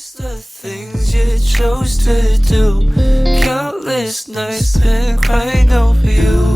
Just the things you chose to do. Countless nights spent crying over you.